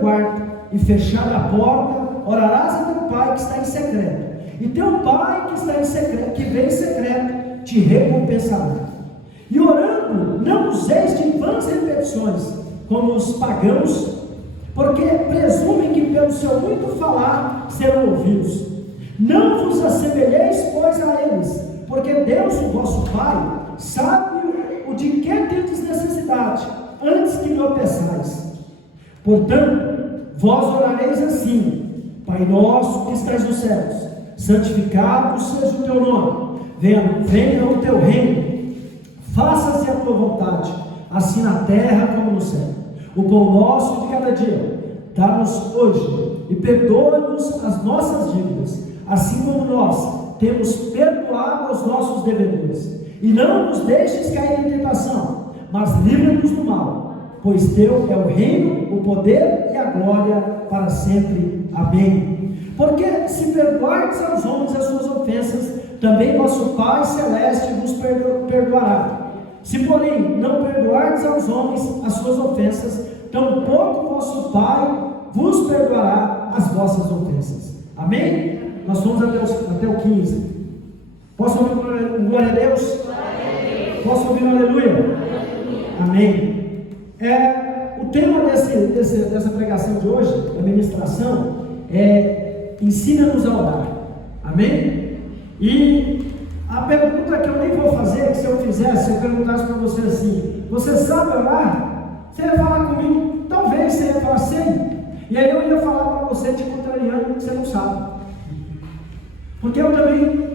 quarto e fechada a porta, orarás a teu pai que está em secreto. E teu pai que está em secreto, que vem em secreto, te recompensará. E orando, não useis de vãs repetições, como os pagãos, porque presumem que pelo seu muito falar serão ouvidos. Não vos assemelheis, pois, a eles, porque Deus, o vosso Pai, sabe o de que tendes necessidade, antes que me o peçais. Portanto, vós orareis assim: Pai nosso que estás nos céus, santificado seja o teu nome, venha o teu reino, faça-se a tua vontade, assim na terra como no céu. O pão nosso de cada dia, dá-nos hoje, e perdoa-nos as nossas dívidas, assim como nós temos perdoado aos nossos devedores. E não nos deixes cair em tentação, mas livra-nos do mal, pois teu é o reino, o poder e a glória para sempre. Amém. Porque se perdoardes aos homens as suas ofensas, também vosso Pai Celeste vos perdoará. Se porém não perdoardes aos homens as suas ofensas, tampouco vosso Pai vos perdoará as vossas ofensas. Amém? Nós vamos até o 15. Posso ouvir um glória a Deus? Posso ouvir um aleluia? Amém. O tema dessa pregação de hoje, da ministração, é: ensina-nos a orar. Amém? E a pergunta que eu nem vou fazer, que se eu fizesse, se eu perguntasse para você assim: você sabe orar? Você ia falar comigo? Talvez você ia falar sim. E aí eu ia falar para você, te contrariando, que você não sabe. Porque eu também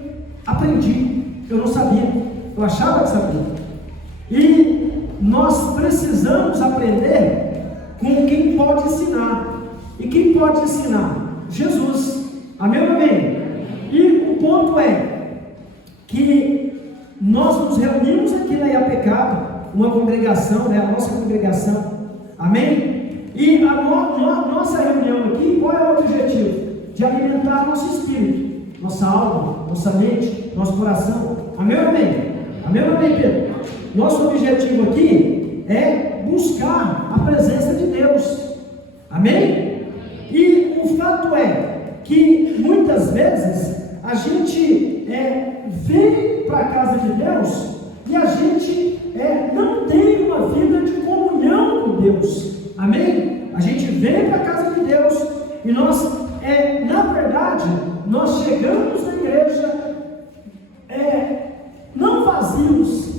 aprendi, eu não sabia, eu achava que sabia. E nós precisamos aprender com quem pode ensinar. E quem pode ensinar? Jesus. Amém ou amém? E o ponto é que nós nos reunimos aqui na Iapecaba, uma congregação, a nossa congregação. Amém? E a nossa reunião aqui, qual é o objetivo? De alimentar nosso espírito, nossa alma, nossa mente, nosso coração. Amém ou amém? Amém ou amém, Pedro? Nosso objetivo aqui é buscar a presença de Deus. Amém? E o fato é que muitas vezes a gente vem para a casa de Deus e a gente não tem uma vida de comunhão com Deus. Amém? A gente vem para a casa de Deus e nós, na verdade, nós chegamos na igreja não vazios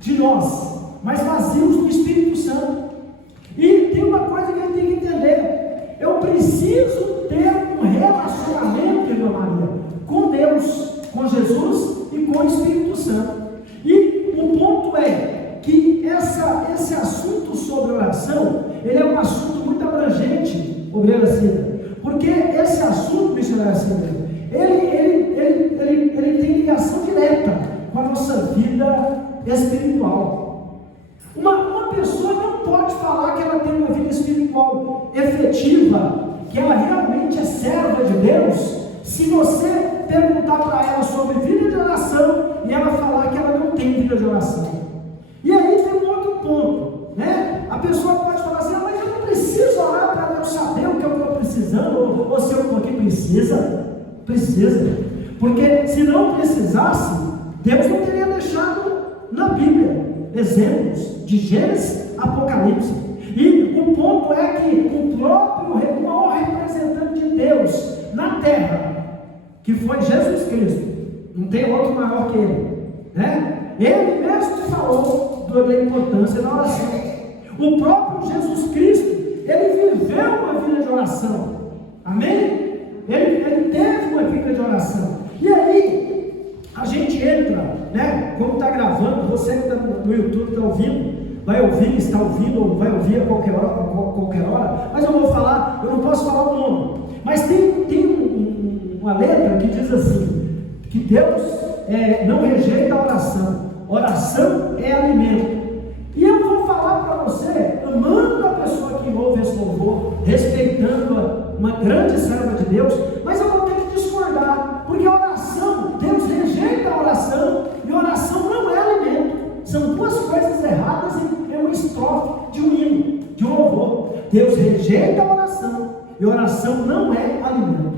de nós, mas vazios do Espírito Santo. E tem uma coisa que a gente tem que entender: eu preciso ter um relacionamento, irmã Maria, com Deus, com Jesus e com o Espírito Santo. E o ponto é que esse assunto sobre oração, ele é um assunto muito abrangente, obreira Cida, porque esse assunto, missionária Cida, ele tem ligação direta com a nossa vida espiritual. Uma pessoa não pode falar que ela tem uma vida espiritual efetiva, que ela realmente é serva de Deus, se você perguntar para ela sobre vida de oração e ela falar que ela não tem vida de oração. E aí tem um outro ponto, né? A pessoa pode falar assim: mas eu não preciso orar para Deus saber o que eu estou precisando, ou se eu estou aqui. Precisa, porque se não precisasse, Deus não teria deixado na Bíblia exemplos de Gênesis, Apocalipse. E o ponto é que o maior representante de Deus na terra, que foi Jesus Cristo, não tem outro maior que ele, né? Ele mesmo falou da importância da oração. O próprio Jesus Cristo, ele viveu uma vida de oração. Amém? Ele teve uma vida de oração. E aí a gente entra, né? Como está gravando, você que está no YouTube está ouvindo, vai ouvir, está ouvindo, ou vai ouvir a qualquer hora, mas eu vou falar, eu não posso falar o nome, mas tem uma letra que diz assim, que Deus não rejeita a oração é alimento. E eu vou falar para você, amando a pessoa que ouve esse louvor, respeitando uma grande serva de Deus, mas eu vou ter que discordar, porque a oração, Deus rejeita a oração, e oração não é alimento. São duas coisas erradas em uma estrofe de um hino, de um louvor. Deus rejeita a oração, e oração não é alimento.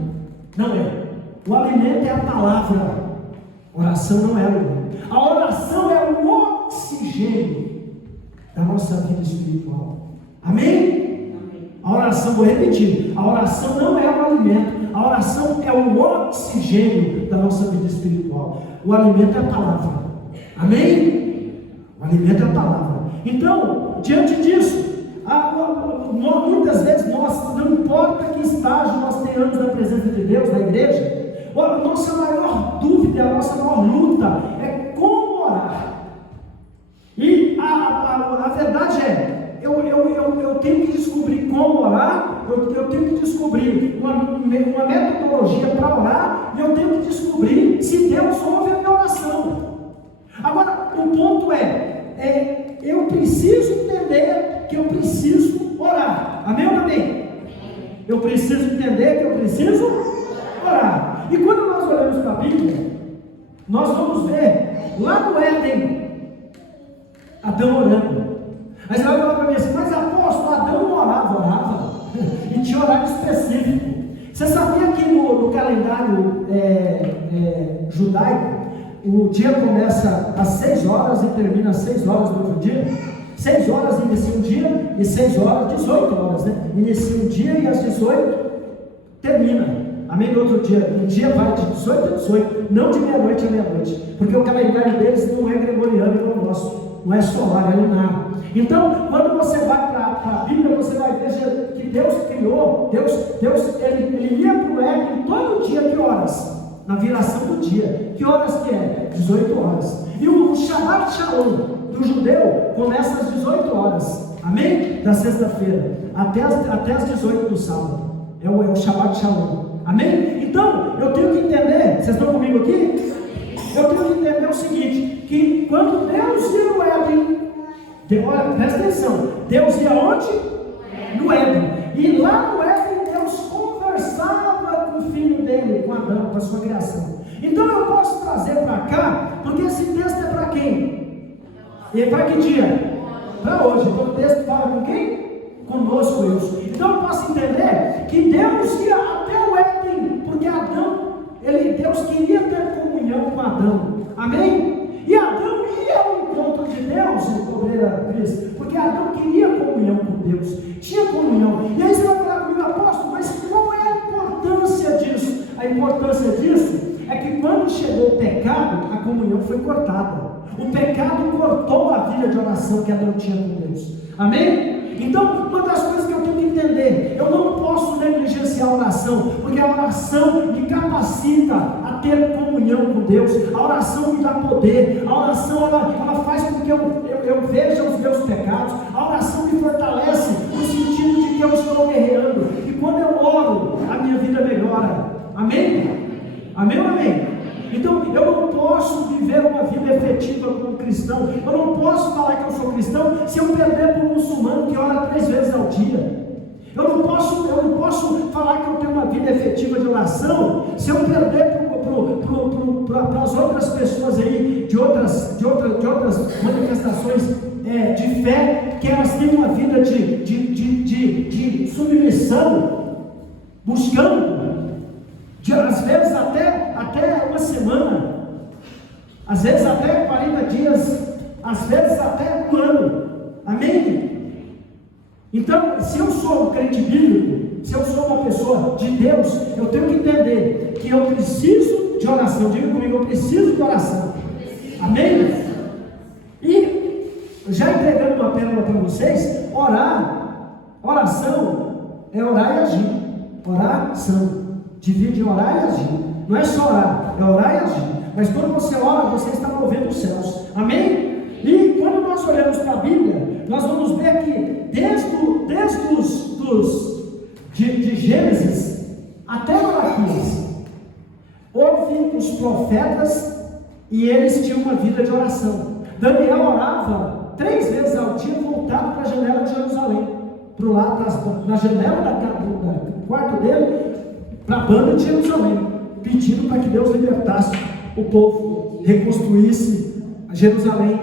Não é. O alimento é a palavra. Oração não é alimento. A oração é o oxigênio da nossa vida espiritual. Amém? A oração, vou repetir, a oração não é o alimento, a oração é o oxigênio da nossa vida espiritual. O alimento é a palavra. Amém? O alimento é a palavra. Então, diante disso, muitas vezes nós, não importa que estágio nós tenhamos na presença de Deus, na igreja, a nossa maior dúvida, a nossa maior luta é como orar. E a verdade é, eu tenho que descobrir como orar, eu tenho que descobrir uma metodologia para orar, e eu tenho que descobrir se Deus ouve a minha oração. Agora, o ponto eu preciso entender que eu preciso orar. Amém ou não amém? Eu preciso entender que eu preciso orar. E quando nós olhamos para a Bíblia, nós vamos ver lá no Éden, Adão orando. Aí você vai falar para mim assim, mas apóstolo, Adão não orava, e tinha horário específico. Você sabia que no calendário judaico, o dia começa às 6 horas e termina às 6 horas do outro dia? 6 horas inicia um dia e 6 horas, 18 horas, né? Inicia um dia e às 18 termina. Amém? No outro dia, um dia vai de 18 a 18, não de meia-noite a meia-noite, porque o calendário deles não é gregoriano como o nosso, não é solar, é lunar. Então, quando você vai para a Bíblia, você vai ver que Deus criou, ele ia para o Éden todo dia, que horas? Na viração do dia. Que horas que é? 18 horas. E o Shabbat Shalom do judeu começa às 18 horas. Amém? Da sexta-feira até as 18 do sábado. É o Shabbat Shalom. Amém? Então, eu tenho que entender, vocês estão comigo aqui? Eu tenho que entender o seguinte, que quando Deus ia no Éden, olha, presta atenção, Deus ia onde? No Éden. E lá no Éden, Deus conversava com o filho dele, com Adão, com a sua criação. Então eu posso trazer para cá, porque esse texto é para quem? E para que dia? Para hoje. Então o texto fala com quem? Conosco, Deus. Então eu posso entender que Deus ia até o Éden, porque Deus queria ter comunhão com Adão. Amém? E Adão ia ao encontro de Deus, obreira Cris, porque Adão queria comunhão com Deus, tinha comunhão. E aí você vai falar comigo, apóstolo, mas qual é a importância disso? A importância disso é que quando chegou o pecado, a comunhão foi cortada. O pecado cortou a vida de oração que Adão tinha com Deus. Amém? Então, uma das coisas que eu tenho que entender, eu não posso negligenciar a oração, porque a oração me capacita a ter comunhão com Deus, a oração me dá poder, a oração ela faz com que eu veja os meus pecados, a oração me fortalece no sentido de que eu estou guerreando, e quando eu oro, a minha vida melhora. Amém? Amém ou amém? Então, eu não posso viver uma vida efetiva como cristão, eu não posso falar que eu sou cristão se eu perder para um muçulmano que ora 3 vezes ao dia. Eu não posso falar que eu tenho uma vida efetiva de oração se eu perder para as outras pessoas aí, de outras manifestações de fé, que elas têm uma vida de submissão, buscando, às vezes até uma semana, às vezes até 40 dias, às vezes até um ano. Amém? Então, se eu sou um crente bíblico, se eu sou uma pessoa de Deus, eu tenho que entender que eu preciso de oração. Diga comigo, eu preciso de oração. Amém? E já entregando uma pérola para vocês, oração é orar e agir. Oração divide orar e agir. Não é só orar, é orar e agir. Mas quando você ora, você está movendo os céus. Amém? E quando nós olhamos para a Bíblia, nós vamos ver que de Gênesis até Malaquias, houve os profetas e eles tinham uma vida de oração. Daniel orava 3 vezes ao dia, voltado para a janela de Jerusalém, para o lado, na janela do quarto dele, para a banda de Jerusalém, pedindo para que Deus libertasse o povo, reconstruísse Jerusalém.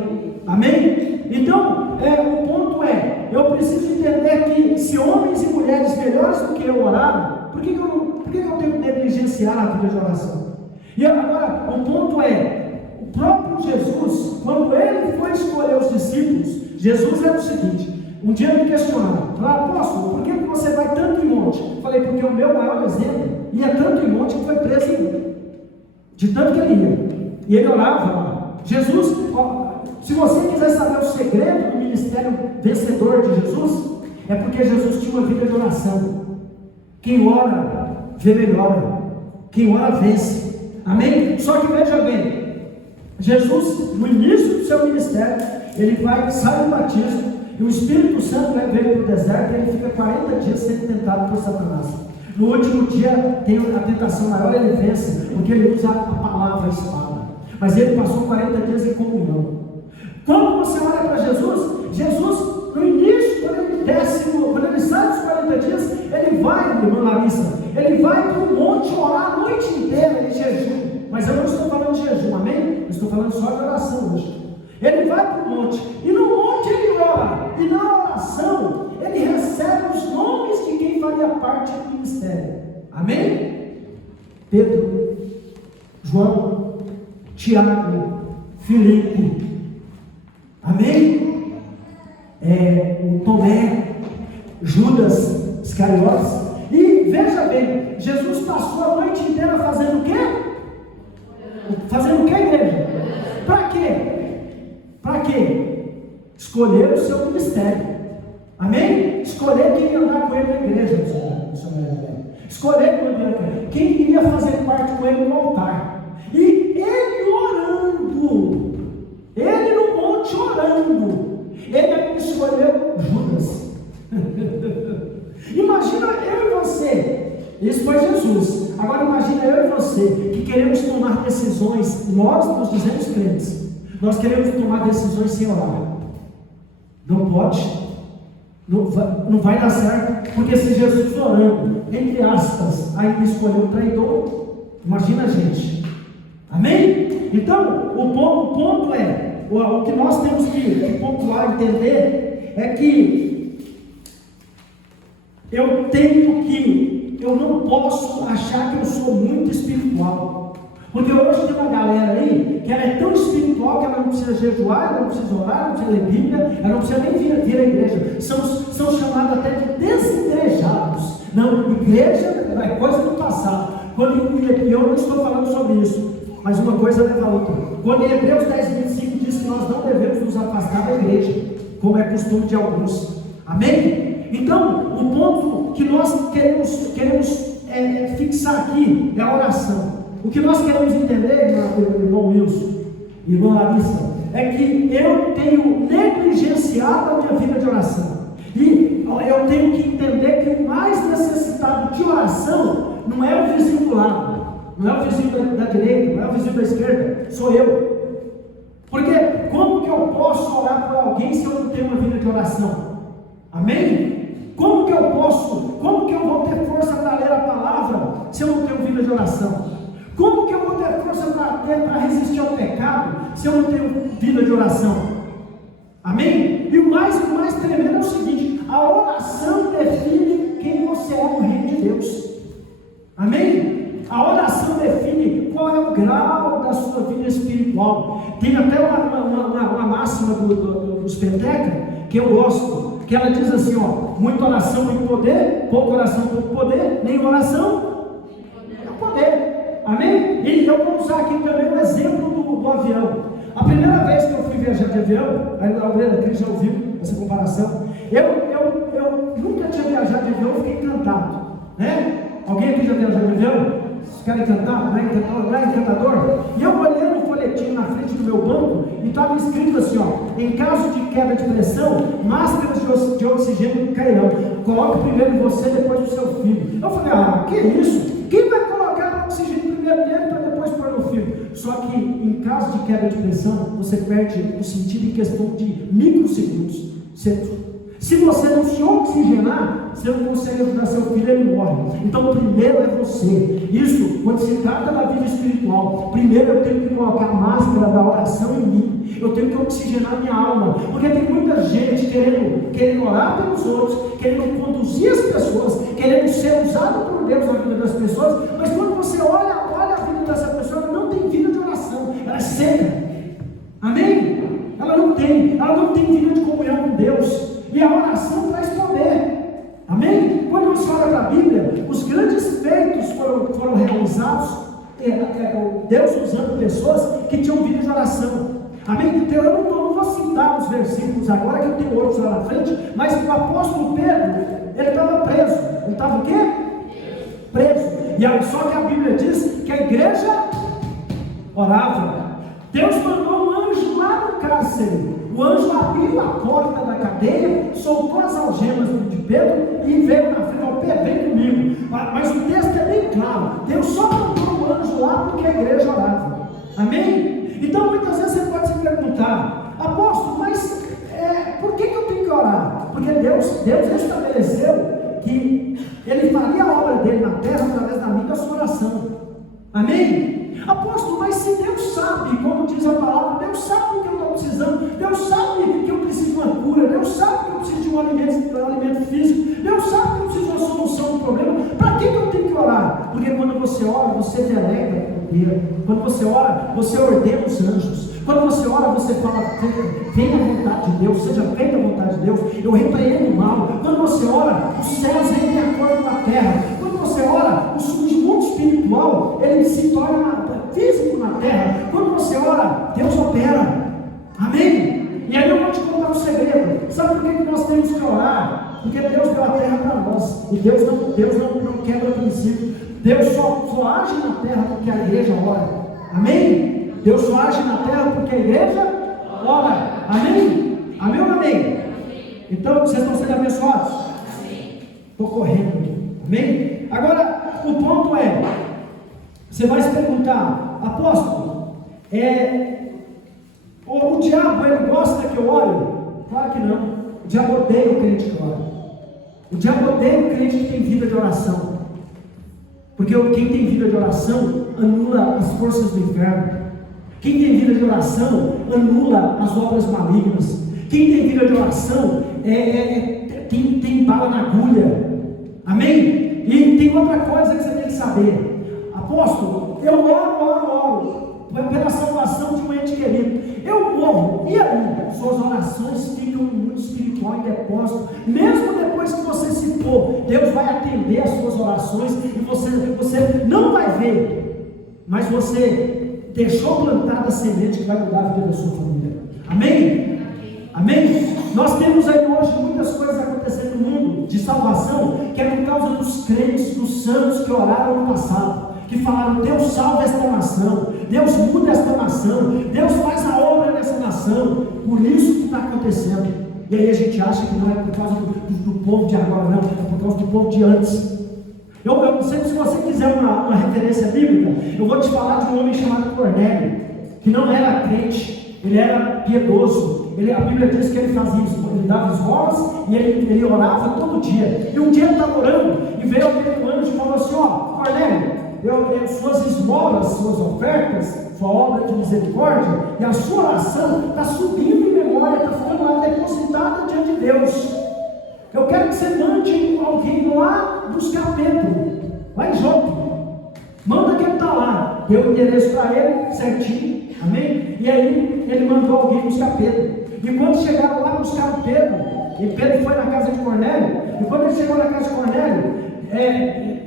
Amém? Então, o ponto é, eu preciso entender que se homens e mulheres melhores do que eu oraram, por que eu tenho que negligenciar a vida de oração? E agora, o ponto é, o próprio Jesus, quando ele foi escolher os discípulos, Jesus era o seguinte: um dia me questionaram, falaram, apóstolo, por que você vai tanto em monte? Eu falei, porque o meu maior exemplo ia tanto em monte que foi preso em monte, de tanto que ele ia, e ele orava lá. Jesus, se você quiser saber o segredo do ministério vencedor de Jesus, é porque Jesus tinha uma vida de oração. Quem ora, vê melhor. Quem ora, vence. Amém? Só que veja bem, Jesus, no início do seu ministério, ele sai do batismo, e o Espírito Santo leva ele para o deserto, e ele fica 40 dias sendo tentado por Satanás. No último dia, tem a tentação maior, ele vence, porque ele usa a palavra, a espada. Mas ele passou 40 dias em comunhão. Quando você olha para Jesus, no início, quando ele sai dos 40 dias, ele vai, irmã Larissa, ele vai para o monte orar a noite inteira em jejum. Mas eu não estou falando de jejum, amém? Eu estou falando só de oração hoje. Ele vai para o monte, e no monte ele ora, e na oração ele recebe os nomes de quem faria parte do ministério. Amém? Pedro, João, Tiago, Filipe, amém? O Tomé, Judas Iscariotes. E veja bem, Jesus passou a noite inteira fazendo o quê? Fazendo o quê, igreja? Para quê? Para quê? Escolher o seu ministério. Amém? Escolher quem ia andar com ele na igreja. Escolher quem iria fazer parte com ele no altar. E ele orando, ele no monte orando, ele escolheu Judas. Imagina eu e você, isso foi Jesus. Agora imagina eu e você, que queremos tomar decisões, nós nos dizemos crentes, nós queremos tomar decisões sem orar. Não pode, não vai dar certo, porque se Jesus orando, entre aspas, ainda escolheu um traidor, imagina a gente. Amém? Então, o ponto é, o que nós temos que pontuar, entender, é que eu não posso achar que eu sou muito espiritual. Porque hoje tem uma galera aí, que ela é tão espiritual que ela não precisa jejuar, ela não precisa orar, não precisa ler Bíblia, ela não precisa nem vir à igreja. São chamados até de desigrejados. Não, igreja é coisa do passado. E eu não estou falando sobre isso, mas uma coisa leva a outra. Quando em Hebreus 10:25 diz que nós não devemos nos afastar da igreja, como é costume de alguns. Amém? Então, o ponto que nós queremos fixar aqui é a oração. O que nós queremos entender, irmão Wilson, irmã Larissa, é que eu tenho negligenciado a minha vida de oração. E eu tenho que entender que o mais necessitado de oração não é o vizinho do lado, não é o vizinho da direita, não é o vizinho da esquerda, sou eu. Porque como que eu posso orar por alguém se eu não tenho uma vida de oração? Amém? Como que eu vou ter força para ler a palavra se eu não tenho vida de oração? Como que eu vou ter força para resistir ao pecado se eu não tenho vida de oração? Amém? E o mais tremendo é o seguinte: a oração define quem você é no reino de Deus. Amém? A oração define qual é o grau da sua vida espiritual. Tem até uma máxima dos Penteca que eu gosto, que ela diz assim, muita oração, muito poder, pouca oração, pouco poder, nem oração, é poder. Amém? E eu vou usar aqui também o exemplo do avião. A primeira vez que eu fui viajar de avião, a Aurélia Cris já ouviu essa comparação, eu nunca tinha viajado de avião, fiquei encantado, né? Alguém aqui já viajou de avião? Vocês querem cantar? Não é encantador? E eu olhei no folhetinho na frente do meu banco e estava escrito assim, em caso de quebra de pressão, máscaras de oxigênio cairão. Coloque primeiro em você, depois no seu filho. Eu falei, que isso? Quem vai colocar oxigênio primeiro nele para depois pôr no filho? Só que em caso de quebra de pressão, você perde o sentido em questão de microsegundos. Se você não se oxigenar, você não consegue ajudar seu filho, ele morre. Então primeiro é você. Isso, quando se trata da vida espiritual, primeiro eu tenho que colocar a máscara da oração em mim. mim, eu tenho que oxigenar minha alma, porque tem muita gente querendo orar pelos outros, querendo conduzir as pessoas, querendo ser usado por Deus na vida das pessoas, mas quando você olha a vida dessa pessoa, ela não tem vida de oração, ela é seca. Amém? Ela não tem vida de comunhão com Deus, e a oração traz poder. Amém? Quando você olha para a Bíblia, os grandes feitos foram realizados, Deus usando pessoas que tinham vida de oração. Amém? Então eu não vou citar os versículos agora, que eu tenho outros lá na frente, mas o apóstolo Pedro, ele estava preso. Ele estava o quê? Preso. E aí, só que a Bíblia diz que a igreja orava. Deus mandou um anjo lá no cárcere. O anjo abriu a porta da cadeia, soltou as algemas de Pedro e veio na frente. Ó, Pedro, vem comigo. Mas o texto é bem claro. Deus só mandou o anjo lá porque a igreja orava. Amém? Então muitas vezes você pode se perguntar: apóstolo, mas por que eu tenho que orar? Porque Deus estabeleceu que Ele faria a obra dele na terra através da minha sua oração. Amém? Apóstolo, mas se Deus sabe, como diz a palavra, Deus sabe o que eu estou precisando, Deus sabe que eu preciso de uma cura, Deus sabe que eu preciso de um alimento físico, Deus sabe que eu preciso de uma solução do problema, para que eu tenho que orar? Porque quando você ora, você delega o poder. Quando você ora, você ordena os anjos. Quando você ora, você fala: venha a vontade de Deus, seja feita a vontade de Deus, eu repreendo o mal. Quando você ora, os céus vêm de acordo com a terra. Quando você ora, o mundo espiritual, ele se torna físico na terra. Quando você ora, Deus opera. Amém? E aí eu vou te contar um segredo. Sabe por que nós temos que orar? Porque Deus deu a terra para nós. E Deus não quebra princípio. Deus só age na terra porque a igreja ora. Amém? Deus só age na terra porque a igreja ora. Amém? Amém ou amém? Então, vocês estão sendo abençoados? Estou correndo aqui. Amém? Agora, o ponto é: você vai se perguntar: apóstolo, o diabo, ele gosta que eu ore? Claro que não. O diabo odeia o crente que ora. O diabo odeia o crente que tem vida de oração. Porque quem tem vida de oração anula as forças do inferno. Quem tem vida de oração anula as obras malignas. Quem tem vida de oração tem bala na agulha. Amém? E tem outra coisa que você tem que saber: apóstolo, eu oro pela salvação de um ente querido. Eu morro, e aí? Suas orações ficam no mundo espiritual em depósito. Mesmo depois que você se for, Deus vai atender as suas orações e você não vai ver, mas você deixou plantada a semente que vai mudar a vida da sua família. Amém? Amém? Nós temos aí hoje muitas coisas acontecendo no mundo de salvação, que é por causa dos crentes, dos santos que oraram no passado, que falaram: Deus salva esta nação, Deus muda esta nação, Deus faz a obra nessa nação. Por isso que está acontecendo. E aí a gente acha que não é por causa do povo de agora, não, é por causa do povo de antes. Eu não sei, se você quiser uma referência bíblica, eu vou te falar de um homem chamado Cornélio, que não era crente, ele era piedoso. A Bíblia diz que ele fazia isso, ele dava esmolas e ele orava todo dia. E um dia ele estava orando e veio aquele anjo e falou assim: ó, Cornélio, suas esmolas, suas ofertas, sua obra de misericórdia e a sua oração está subindo em memória, está ficando lá depositada diante de Deus. Eu quero que você mande alguém lá buscar Pedro, lá em Jope. Manda que ele está lá. Deu o endereço para ele certinho. Amém? E aí ele mandou alguém buscar Pedro. E quando chegaram lá, buscaram Pedro. E Pedro foi na casa de Cornélio. E quando ele chegou na casa de Cornélio,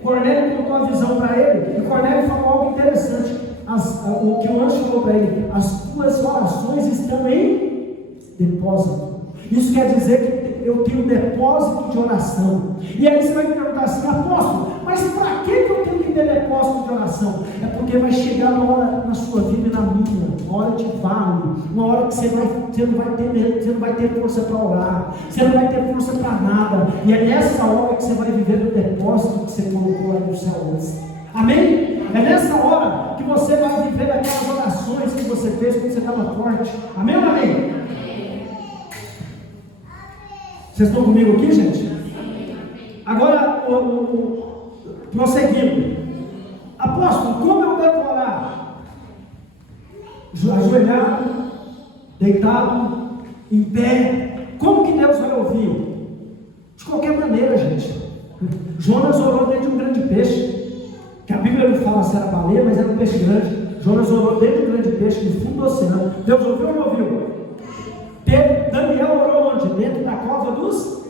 Cornélio contou a visão para ele. E Cornélio falou algo interessante. O que o anjo falou para ele: as tuas orações estão em depósito. Isso quer dizer que eu tenho depósito de oração. E aí você vai me perguntar assim: apóstolo, mas para que eu tenho que ter depósito de oração? É porque vai chegar uma hora na sua vida e na minha, uma hora de vale, uma hora que você não vai ter força para orar, você não vai ter força para nada. E é nessa hora que você vai viver do depósito que você colocou lá no céu antes. Amém? É nessa hora que você vai viver aquelas orações que você fez quando você estava forte. Amém ou não amém? Vocês estão comigo aqui, gente? Agora, prosseguindo. Apóstolo, como eu devo orar? Ajoelhado, deitado, em pé. Como que Deus vai ouvir? De qualquer maneira, gente. Jonas orou dentro de um grande peixe, que a Bíblia não fala se era baleia, mas era um peixe grande. Jonas orou dentro de um grande peixe, no fundo do oceano. Deus ouviu ou não ouviu? Daniel orou onde? Dentro da cova dos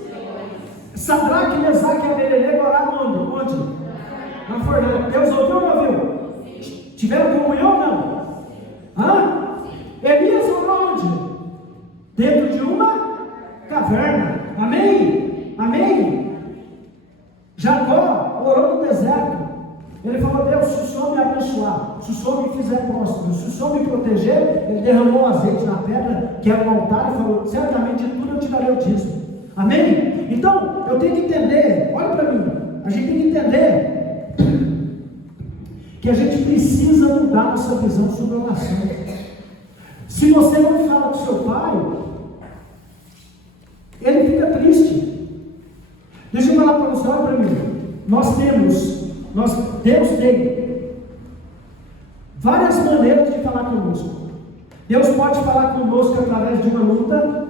Sadraque, Mesaque e Abednego oraram onde? Na fornalha. Deus ouviu ou não ouviu? Tiveram comunhão ou não? Elias orou onde? Dentro de uma caverna. Amém? Amém? Jacó orou no deserto. Ele falou: Deus, se o Senhor me abençoar, se o Senhor me fizer próspero, se o Senhor me proteger, ele derramou azeite na pedra, que era um altar, e falou: certamente de tudo eu te darei o dízimo. Amém? Então, eu tenho que entender, olha para mim, a gente tem que entender que a gente precisa mudar nossa visão sobre a oração. Se você não fala com seu pai, ele fica triste. Deixa eu falar para você, olha para mim. Deus tem várias maneiras de falar conosco. Deus pode falar conosco através de uma luta.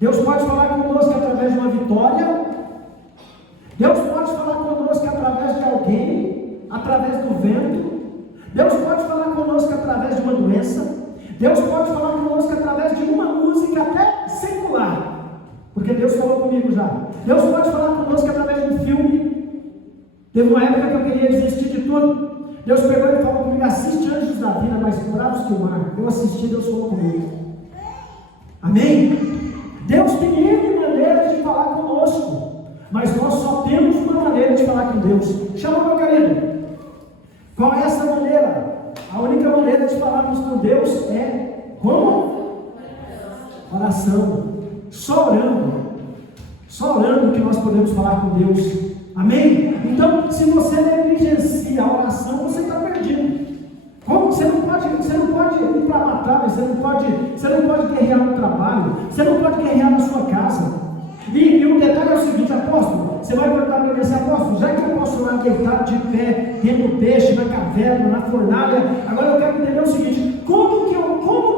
Deus pode falar conosco através de uma vitória. Deus pode falar conosco através de alguém, através do vento. Deus pode falar conosco através de uma doença. Deus pode falar conosco através de uma música até secular, porque Deus falou comigo já. Deus pode falar conosco através de um filme. Teve uma época que eu queria desistir de tudo. Deus pegou e falou comigo: assiste Anjos da Vida, mais bravos que o mar. Eu assisti, Deus falou comigo. Amém? Deus tem N maneiras de falar conosco, mas nós só temos uma maneira de falar com Deus. Chama, meu querido. Qual é essa maneira? A única maneira de falarmos com Deus é como? Oração. Só orando que nós podemos falar com Deus. Amém? Então, se você negligencia a oração, você está perdido. Como? Você não pode ir para a batalha, você não pode guerrear no trabalho, você não pode guerrear na sua casa. E o detalhe é o seguinte: apóstolo, você vai perguntar para mim assim: apóstolo, já que eu posso lá deitado de pé, dentro do peixe, na caverna, na fornalha, agora eu quero entender o seguinte: como que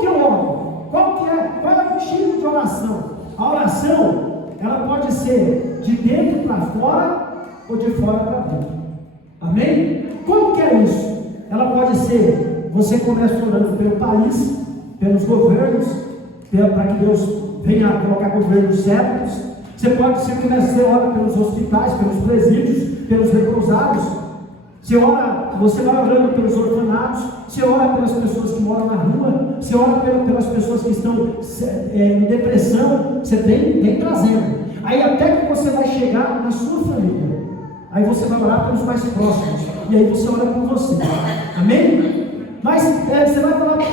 eu oro? Qual é o tipo de oração? A oração, ela pode ser de dentro para fora ou de fora para dentro. Amém? Como que é isso? Ela pode ser: você começa orando pelo país, pelos governos, para que Deus venha colocar governos certos. Você ora pelos hospitais, pelos presídios, pelos leprosados. Você vai orando pelos orfanatos. Você ora pelas pessoas que moram na rua. Você ora pelas pessoas que estão em depressão. Você vem trazendo. Aí até que você vai chegar na sua família. Aí você vai orar pelos mais próximos. E aí você ora por você. Amém? Mas você vai orar para mim: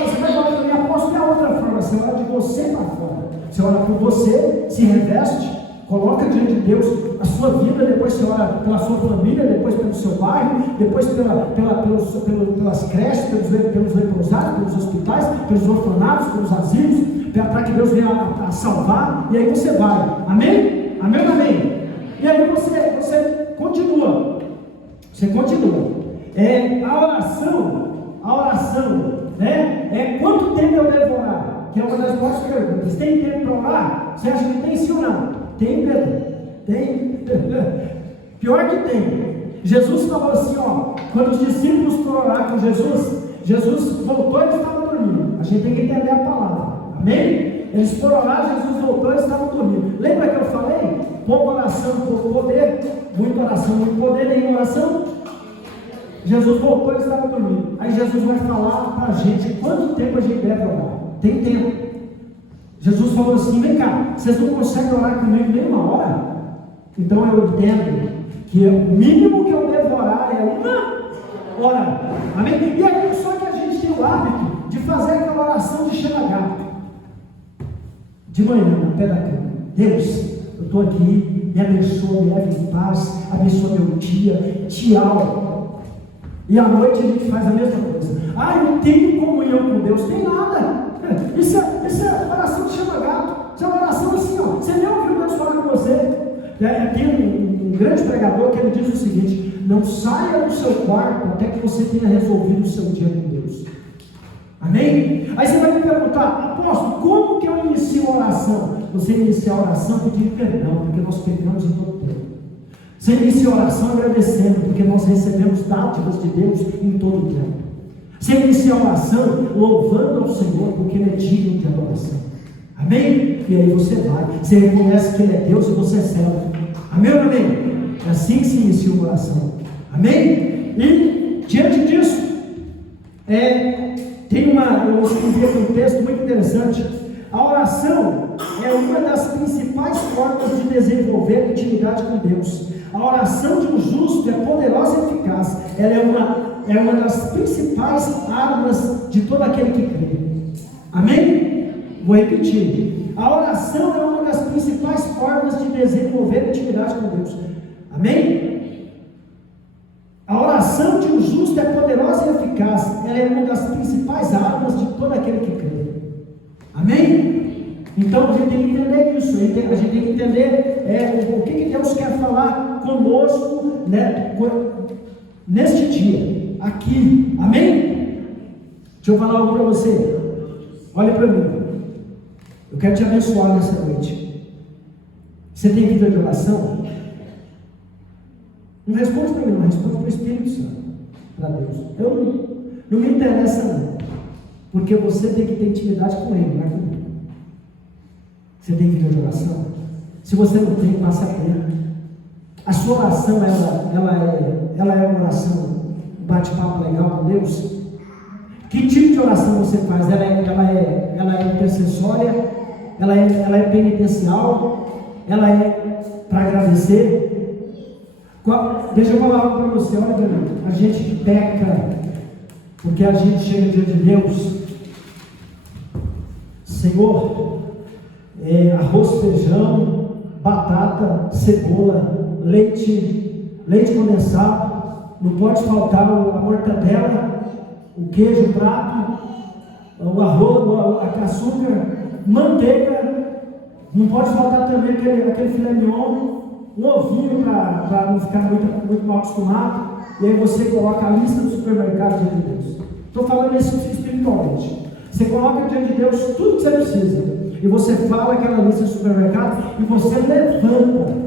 apóstolo, é a outra forma. Você ora de você para fora. Você ora por você, se reveste, coloca diante de Deus a sua vida, depois você ora pela sua família, depois pelo seu bairro, depois pelas creches, pelos leprosados, pelos hospitais, pelos orfanatos, pelos asilos, para que Deus venha a salvar. E aí você vai. Amém? Amém ou amém? E aí você continua. Você continua. A oração, né? É quanto tempo eu devo orar? Que é uma das nossas perguntas. Tem tempo para orar? Você acha que tem, sim ou não? Tem, Pedro? Tem. Pior que tem. Jesus falou assim, quando os discípulos foram orar com Jesus voltou e estava dormindo. A gente tem que entender a palavra. Amém? Eles foram orar, Jesus voltou e estavam dormindo. Lembra que eu falei? Pouca oração, pouco poder. Muita oração, muito poder. Nenhuma oração. Jesus voltou e estava dormindo. Aí Jesus vai falar para a gente quanto tempo a gente deve orar. Tem tempo. Jesus falou assim: vem cá, vocês não conseguem orar comigo nem uma hora? Então eu entendo que o mínimo que eu devo orar é uma hora. Amém? E aí só que a gente tem o hábito de fazer aquela oração de xeragato. De manhã, no pé da cama: Deus, eu estou aqui, me abençoa, me leve em paz, abençoa meu dia, te amo. E à noite a gente faz a mesma coisa. Eu tenho comunhão com Deus. Tem nada. Isso é oração de chama-gato. Isso é uma oração assim, você nem ouviu Deus falar com você. Tem um grande pregador que ele diz o seguinte: não saia do seu quarto até que você tenha resolvido o seu dia com Deus. Amém? Aí você vai me perguntar, apóstolo, como que eu inicio a oração? Você inicia a oração pedindo perdão, porque nós pecamos em todo tempo. Você inicia a oração agradecendo, porque nós recebemos dádivas de Deus em todo o tempo. Você inicia a oração louvando ao Senhor, porque Ele é digno de adoração. Amém? E aí você vai, você reconhece que Ele é Deus e você é servo. Amém ou amém? É assim que se inicia uma oração. Amém? E diante disso, eu escrevi aqui um texto muito interessante. A oração é uma das principais formas de desenvolver intimidade com Deus. A oração de um justo é poderosa e eficaz. Ela é uma das principais armas de todo aquele que crê. Amém? Vou repetir. A oração é uma das principais formas de desenvolver intimidade com Deus. Amém? A oração de um justo é poderosa e eficaz. Ela é uma das principais armas de todo aquele que crê. Amém? Então a gente tem que entender isso. A gente tem que entender o que Deus quer falar conosco, né, neste dia, aqui. Amém? Deixa eu falar algo para você. Olha para mim. Eu quero te abençoar nessa noite. Você tem vida de oração? Não responde para mim, não responde para o Espírito Santo, para Deus. Não me interessa não, porque você tem que ter intimidade com Ele, não é comigo. Você tem vida de oração? Se você não tem, passa a ter. A sua oração, ela é uma oração, um bate-papo legal com Deus? Que tipo de oração você faz? Ela é intercessória? Ela é penitencial? Ela é para agradecer? Deixa eu falar algo para você. Olha para mim, a gente peca porque a gente chega diante de Deus, Senhor, arroz, feijão, batata, cebola, leite condensado, não pode faltar a mortadela, o queijo, o prato, o arroz, a açúcar, manteiga, não pode faltar também aquele filé mignon, um ovinho para não ficar muito mal acostumado. E aí você coloca a lista do supermercado diante de Deus. Estou falando isso espiritualmente. Você coloca diante de Deus tudo que você precisa, e você fala aquela lista do supermercado, e você levanta.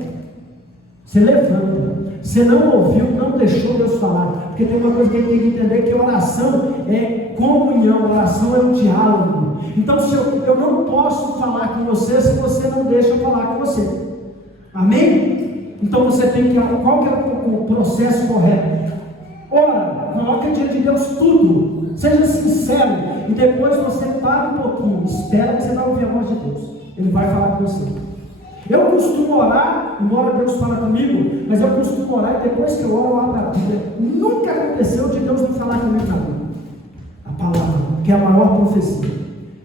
Você não ouviu, não deixou Deus falar. Porque tem uma coisa que a gente tem que entender, que oração é comunhão, oração é um diálogo. Então eu não posso falar com você se você não deixa eu falar com você. Amém? Então você tem que, qual que é o processo correto? Ora, coloca diante de Deus tudo, seja sincero, e depois você para um pouquinho, espera que você vai ouvir a voz de Deus, Ele vai falar com você. Eu costumo orar, embora Deus fale comigo, mas eu costumo orar e depois que eu oro, eu abro a Bíblia. Nunca aconteceu de Deus não falar comigo na Bíblia, a palavra, que é a maior profecia.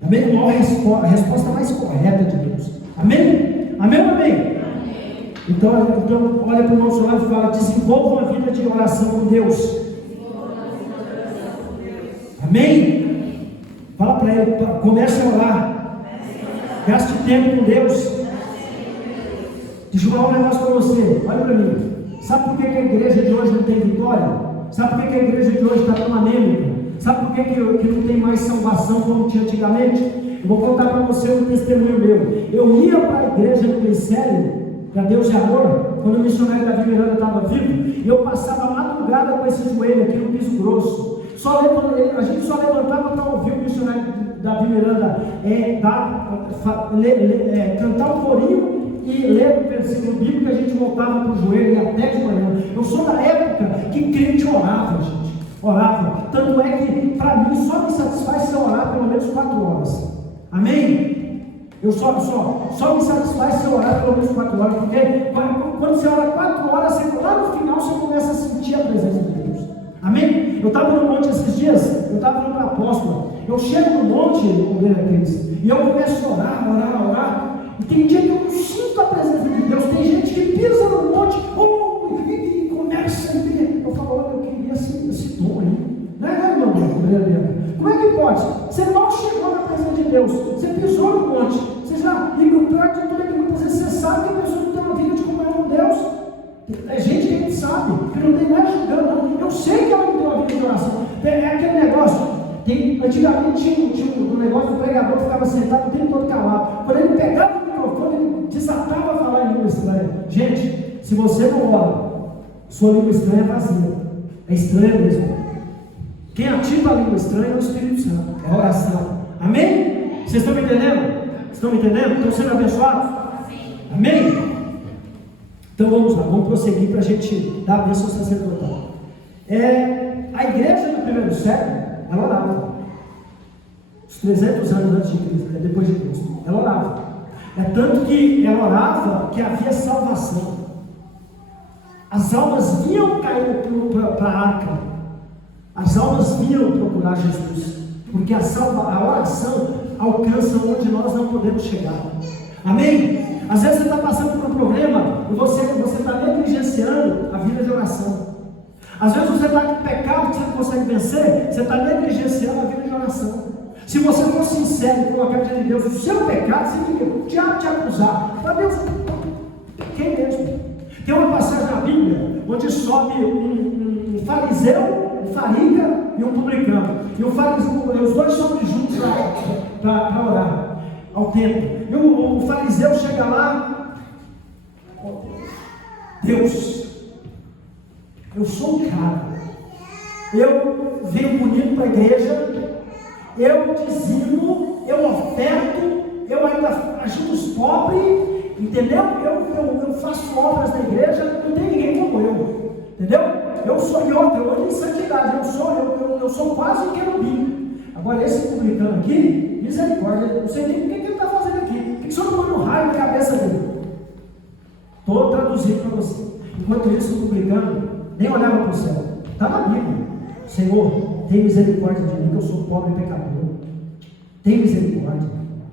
Amém? A resposta mais correta de Deus. Amém? Amém ou amém? Então olha para o nosso lado e fala: desenvolva uma vida de oração com Deus. Amém? Fala para ele, comece a orar. Gaste tempo com Deus. Deixa eu falar um negócio para você. Olha para mim. Sabe por que a igreja de hoje não tem vitória? Sabe por que a igreja de hoje está tão anêmica? Sabe por que não tem mais salvação como tinha antigamente? Eu vou contar para você um testemunho meu. Eu ia para a igreja do Ministério para Deus de Amor, quando o missionário Davi Miranda estava vivo, e eu passava a madrugada com esse joelho aqui no piso grosso. A gente só levantava para ouvir o missionário Davi Miranda cantar um corinho e ler o versículo bíblico, a gente voltava para o joelho e até de manhã. Eu sou da época que crente orava, gente. Orava. Tanto é que, para mim, só me satisfaz se eu orar pelo menos 4 horas. Amém? Eu só me satisfaz se eu orar pelo menos 4 horas, porque quando você ora 4 horas, lá no final você começa a sentir a presença de Deus. Amém? Eu estava no monte esses dias, eu estava indo para a Apóstola. Eu chego no monte, e eu começo a orar, e tem dia que eu não sinto a presença de Deus. Tem gente que pisa no monte, e começa a ver. Eu falo: olha, eu queria esse dom aí. Não é, meu Deus? Como é que pode? Você mal chegou na presença de Deus, você pisou no monte, você já, e o pior de tudo é que muitas vezes você sabe que a pessoa não tem uma vida de comunhão com Deus. É gente que sabe, que não tem nada julgando, não. Eu sei que ela não tem uma vida de oração. É aquele negócio, Antigamente tinha um negócio do pregador que ficava sentado o tempo todo calado. Quando ele pegava o microfone, ele desatava a falar em língua estranha. Gente, se você não ora, sua língua estranha é vazia. É estranha mesmo. Quem ativa a língua estranha é o Espírito Santo. É a oração. Amém? Vocês estão me entendendo? Estão me entendendo? Estão sendo abençoados? Amém? Então vamos lá, vamos prosseguir para a gente dar a bênção sacerdotal. A igreja do primeiro século, ela orava. Os 300 anos antes de Cristo, depois de Cristo, ela orava. É tanto que ela orava que havia salvação. As almas vinham caindo para a arca. As almas vinham procurar Jesus. Porque a oração alcança onde nós não podemos chegar. Amém? Às vezes você está passando por um problema e você está negligenciando a vida de oração. Às vezes você está com pecado que você não consegue vencer, você está negligenciando a vida de oração. Se você for sincero e colocar diante de Deus o seu pecado, significa o diabo te acusar. Para Deus, quem mesmo? Tem uma passagem na Bíblia onde sobe um fariseu, um fariga e um publicano. E os dois sobem juntos para orar ao templo. E o fariseu chega lá, Deus, eu sou um cara, eu venho bonito para a igreja, eu dizimo, eu oferto, eu ainda ajudo os pobres, entendeu? Eu faço obras na igreja, não tem ninguém como eu, entendeu? Eu sou outra, eu ando em santidade, eu sou quase um querubim. Agora esse publicano aqui, misericórdia, não sei nem o que ele está fazendo aqui. Por que o senhor não põe um raio na cabeça dele? Estou traduzindo para você. Enquanto isso, o publicano nem olhava para o céu. Está na Bíblia. Senhor, tem misericórdia de mim, que eu sou pobre e pecador. Tem misericórdia.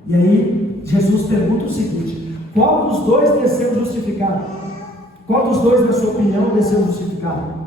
E aí, Jesus pergunta o seguinte: qual dos dois desceu justificado? Qual dos dois, na sua opinião, desceu justificado?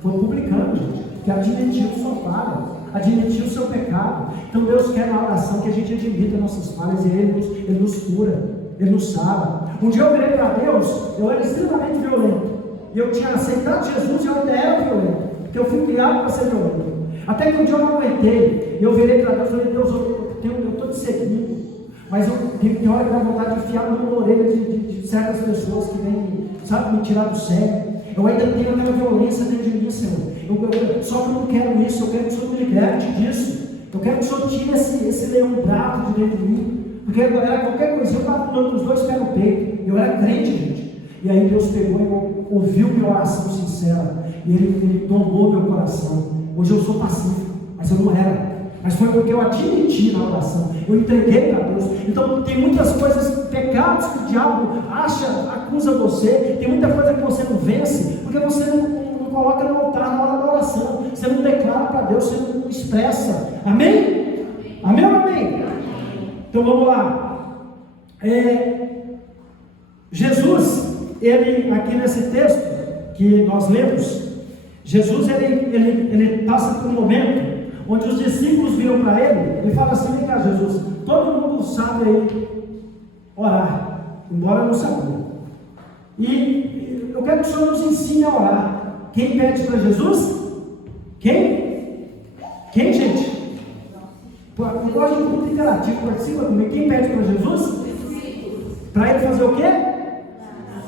Foi o publicano, gente, que admitiu sua falha, admitiu o seu pecado. Então Deus quer na oração que a gente admita nossas falhas e Ele nos cura, Ele nos salva. Um dia eu virei para Deus, eu era extremamente violento. E eu tinha aceitado Jesus e eu ainda era violento, porque eu fui criado para ser violento. Até que um dia eu não aguentei, e eu virei para Deus e falei: Deus, eu estou te seguindo, mas tem hora que dá vontade de enfiar na orelha de certas pessoas que vêm, sabe, me tirar do sério. Eu ainda tenho aquela violência dentro de mim, Senhor. Só que eu não quero isso, eu quero que o Senhor me liberte disso. Eu quero que o Senhor tire esse leão bravo de dentro de mim. Porque agora qualquer coisa, eu estava falando dos dois pés no peito. Eu era crente, gente. E aí Deus pegou e ouviu minha oração sincera. E Ele tomou meu coração. Hoje eu sou pacífico, mas eu não era. Mas foi porque eu admiti na oração, eu entreguei para Deus. Então tem muitas coisas, pecados que o diabo acusa você, tem muita coisa que você não vence, porque você não coloca no altar na hora da oração, você não declara para Deus, você não expressa. Amém? Amém ou amém? Então vamos lá. Jesus, ele aqui nesse texto que nós lemos, Jesus ele passa por um momento onde os discípulos viram para ele fala assim: vem cá, Jesus, todo mundo sabe aí orar, embora eu não sabia, e eu quero que o Senhor nos ensine a orar. Quem pede para Jesus? Quem, gente? Eu gosto de muito interativo, participa comigo. Quem pede para Jesus? Para ele fazer o quê?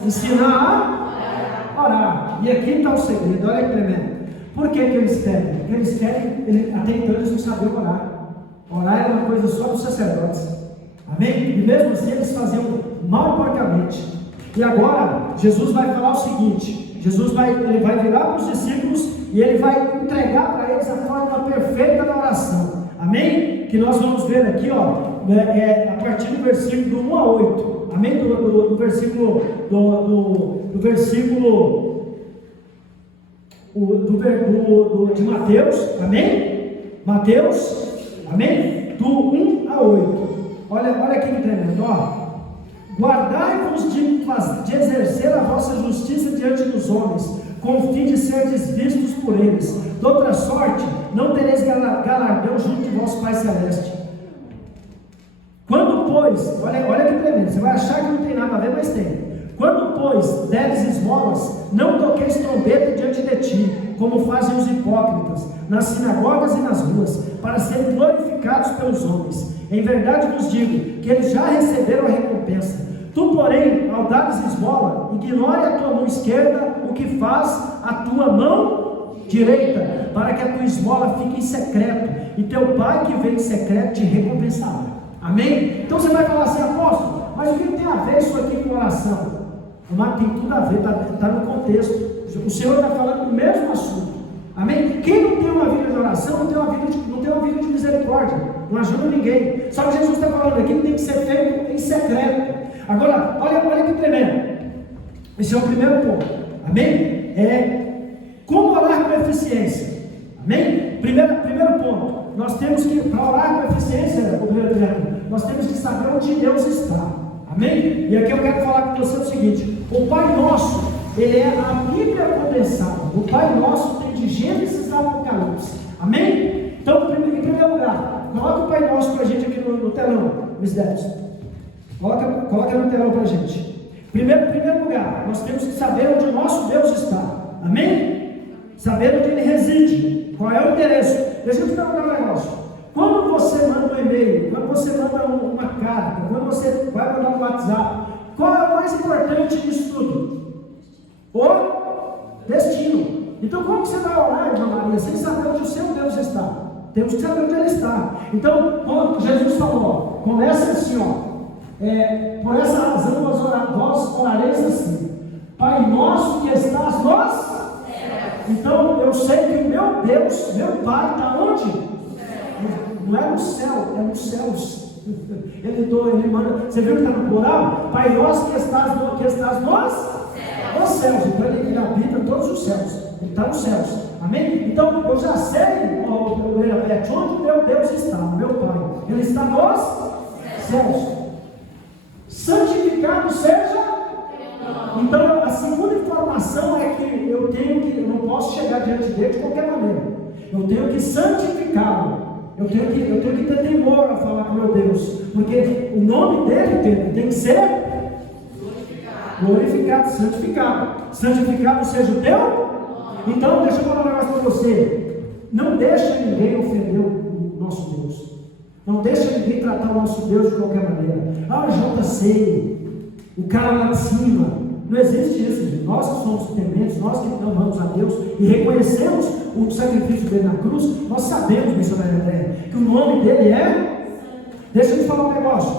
Ensinar a orar. E aqui está o segredo, olha que tremendo. Por que eles pedem? Porque eles pedem, até então eles não sabiam orar. Orar era uma coisa só dos sacerdotes. Amém? E mesmo assim eles faziam mal e porcamente. E agora, Jesus vai falar o seguinte: ele vai virar para os discípulos e ele vai entregar para eles a forma perfeita da oração. Amém? Que nós vamos ver aqui, a partir do versículo 1 a 8. Amém? Do versículo de Mateus, amém? Mateus, amém? Do 1 a 8. Olha aqui que tremendo, guardai-vos de exercer a vossa justiça diante dos homens, com o fim de serdes vistos por eles. De outra sorte, não tereis galardão junto de vosso Pai Celeste. Quando, pois, olha que tremendo, você vai achar que não tem nada a ver, mas tem. Quando, pois, deres esmolas, não toqueis trombeta diante de ti, como fazem os hipócritas, nas sinagogas e nas ruas, para serem glorificados pelos homens. Em verdade vos digo, que eles já receberam a recompensa. Tu, porém, ao dares esmola, ignore a tua mão esquerda o que faz a tua mão direita, para que a tua esmola fique em secreto, e teu Pai que vem em secreto te recompensará. Amém? Então você vai falar assim: apóstolo, mas o que tem a ver isso aqui com oração? Mas tem tudo a ver, está no contexto. O Senhor está falando do mesmo assunto. Amém? Quem não tem uma vida de oração, não tem uma vida de misericórdia, não ajuda ninguém. Só que Jesus está falando aqui que tem que ser feito em secreto. Agora, olha que tremendo. Esse é o primeiro ponto. Amém? Como orar com eficiência? Amém? Primeiro ponto. Nós temos que, para orar com eficiência, nós temos que saber onde Deus está. Amém? E aqui eu quero falar com você o seguinte: o Pai Nosso, ele é a Bíblia condensada. O Pai Nosso tem de Gênesis a Apocalipse. Amém? Então, em primeiro lugar, coloca o Pai Nosso para a gente aqui no telão, Miss Debs. Coloca no telão para a gente. Primeiro lugar, nós temos que saber onde o nosso Deus está. Amém? Saber onde Ele reside. Qual é o endereço? Deixa eu te perguntar um negócio. Quando você manda um e-mail, quando você manda uma carta, quando você vai mandar um WhatsApp, qual é o mais importante disso tudo? O destino. Então, como você vai orar, irmã Maria, sem saber onde o seu Deus está? Temos que saber onde Ele está. Então, quando Jesus falou, começa assim, por essa razão vós orareis assim: Pai nosso que estás nos. Então eu sei que o meu Deus, meu Pai, está onde? Não é no céu, é nos céus. Ele manda. Você viu que está no plural? Pai nosso que estás nos céus. Então ele habita em todos os céus. Ele está nos céus. Amém? Então eu já sei onde o meu Deus está, o meu Pai. Ele está nos céus. Santificado seja. Então a segunda informação é que eu não posso chegar diante dele de qualquer maneira. Eu tenho que santificá-lo. Eu tenho que ter temor a falar com meu Deus, porque o nome dele, Pedro, tem que ser glorificado, santificado. Santificado seja o teu. Então deixa eu falar um negócio para você. Não deixa ninguém ofender o nosso Deus. Não deixa ninguém tratar o nosso Deus de qualquer maneira. JC, o cara lá de cima. Não existe isso. Nós que somos tementes, nós que amamos a Deus e reconhecemos o sacrifício dele na cruz, nós sabemos, missionário André, que o nome dele é. Deixa eu te falar um negócio.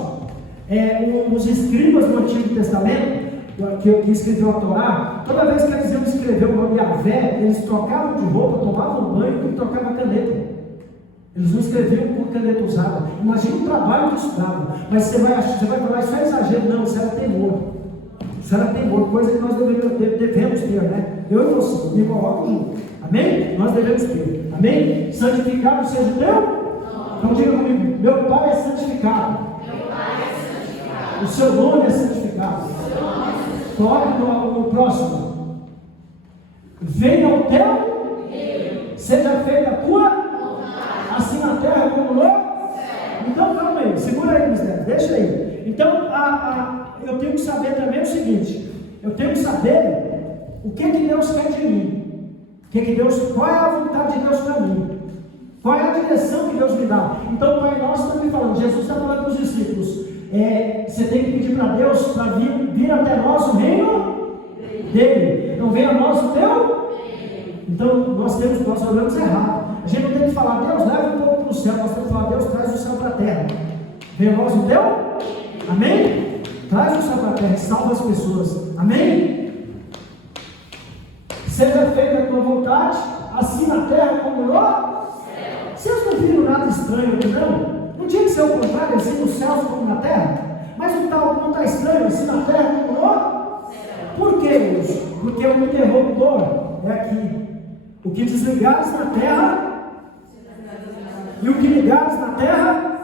Os escribas do Antigo Testamento, que escreveu a Torá, toda vez que eles iam escrever o nome Yahvé, eles trocavam de roupa, tomavam banho e trocavam a caneta. Eles não escreviam com caneta usada. Imagina o trabalho que isso dava. Mas você vai falar, isso é exagero. Não, isso era temor. Isso era temor, coisa que nós devemos ter, né? Eu e você, me coloco junto. Amém? Nós devemos ter. Amém? Santificado seja o teu. Então diga comigo: meu Pai é santificado. O seu nome é santificado. Coloque no próximo. Venha o teu. Seja feita a tua. Assim na terra como no céu. Então calma aí, segura aí, mistério, deixa aí. Então eu tenho que saber também o seguinte: eu tenho que saber o que Deus quer de mim, qual é a vontade de Deus para mim, qual é a direção que Deus me dá. Então o Pai Nosso está me falando, Jesus está falando para os discípulos, você tem que pedir para Deus para vir até nós o reino dele, não venha a nós o teu. Então nós olhamos errado. A gente não tem que falar: Deus, leva o povo para o céu. Nós temos que falar: Deus, traz o céu para a terra. Venha a nós o teu. Amém? Traz o céu para a terra e salva as pessoas. Amém? Seja feita a tua vontade, assim na terra como no céu. Vocês não viram nada estranho aqui, não? Não tinha que ser o contrário, assim no céu como na terra? Mas não está estranho, assim na terra como no céu. Por que isso? Porque o interruptor é aqui. O que desligares na terra e o que ligares na terra,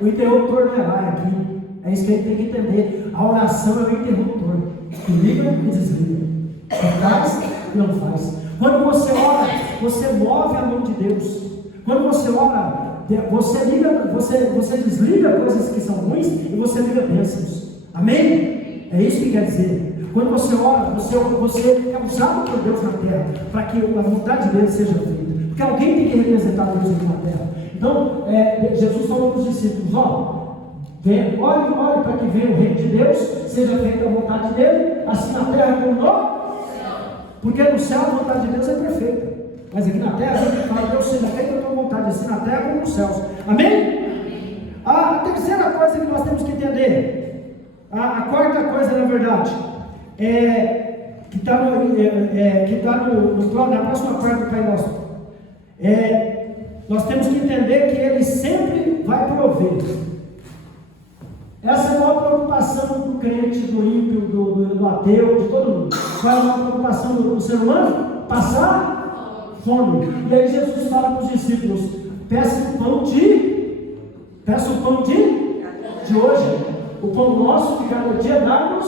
o interruptor não é lá, é aqui. É isso que a gente tem que entender. A oração é o interruptor que liga e desliga, que faz e não faz. Quando você ora, você move a mão de Deus. Quando você ora, você desliga coisas que são ruins e você liga bênçãos. Amém? É isso que quer dizer. Quando você ora, você é usado por Deus na terra, para que a vontade dele seja feita. Porque alguém tem que representar Deus aqui na terra. Então, Jesus falou para os discípulos: olhe para que venha o reino de Deus, seja feita a vontade dele, assim na terra como no céu. Porque no céu a vontade de Deus é perfeita. Mas aqui na terra a gente fala: Deus seja feita a tua vontade, assim na terra como nos céus. Amém? Amém. A terceira coisa que nós temos que entender, a quarta coisa, na verdade, que está no plano, na próxima parte do Pai Nosso, nós temos que entender que Ele sempre vai prover. Essa é a maior preocupação do crente, do ímpio, do ateu, de todo mundo. Qual é a maior preocupação do ser humano? Passar fome. E aí Jesus fala para os discípulos: peça o pão de hoje. O pão nosso de cada dia dá-nos